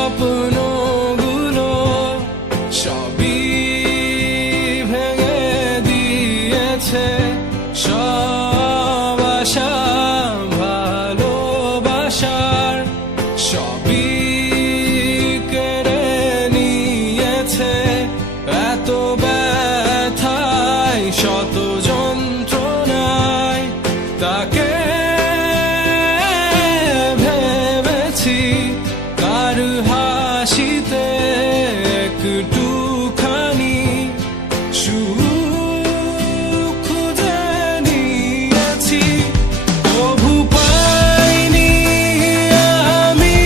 স্বপ্নগুলো সবই ভেঙে দিয়েছে, সব আশা ভালোবাসার সবই কেড়ে নিয়েছে। এত ব্যথায় শত যন্ত্রণায় তাকে ভেবেছি কার হাসিতে একটুখানি সুখ খুঁজে নিয়েছি। তবু পাইনি আমি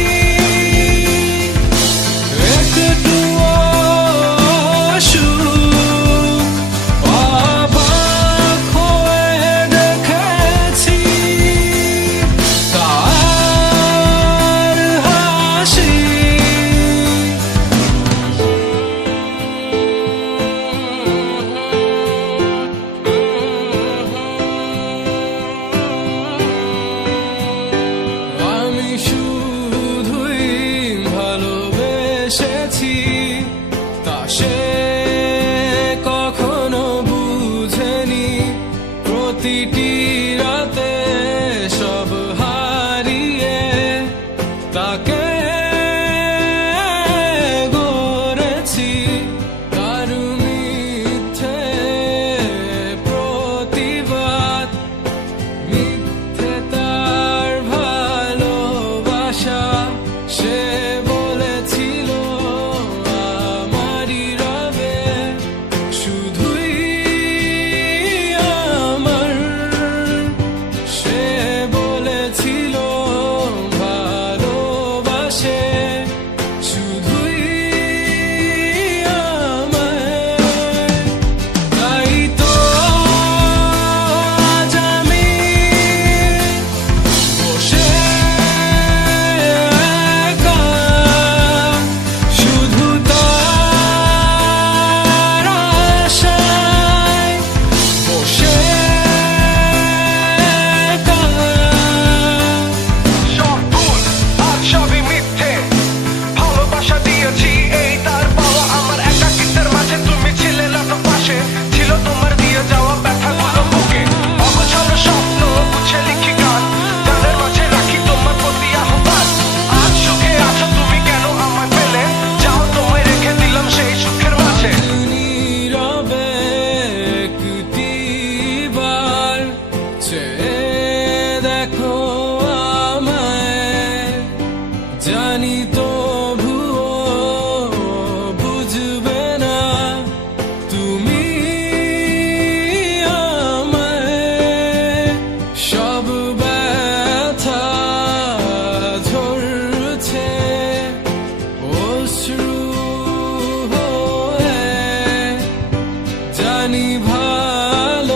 একটুও সুখ, অবাক হয়ে দেখেছি তার হাসি। আমি শুধুই ভালোবেসেছি, তা সে কখনো বুঝেনি। প্রতিটি রাতে সব হারিয়ে তাকে গড়েছি তার মিথ্যে প্রতিবাদ, মিথ্যে তার ভালোবাসা। সে বলেছিল আমারই রবে শুধুই আমার, সে বলেছিল ভালোবাসে শুধুই আমায়। তাই তো আজ আমি বসে একা, শুধু তার আশায় বসে একা। সব ভুল আর সবই মিথ্যে, ভালোবাসা দিয়েছি এই তার পাওয়া। আমার একাকিত্বের মাঝে তুমি ছিলে না তো পাশে, ছিল তোমার দিয়ে যাওয়া ব্যথাগুলো বুকে। অগোছালো স্বপ্ন গুছে লিখি গান, গানের মাঝে রাখি তোমার প্রতি আহ্বান। আজ সুখে আছো তুমি কেন আমায় পেলে, যাও তোমায় রেখে দিলাম সেই সুখের মাঝে। নীরবে একটিবার চেয়ে দেখো আমায়, জানি তবুও বুঝবে না তুমি আমায়। সব ব্যথা ঝরছে অশ্রু হয়ে, জানি ভালোবাসো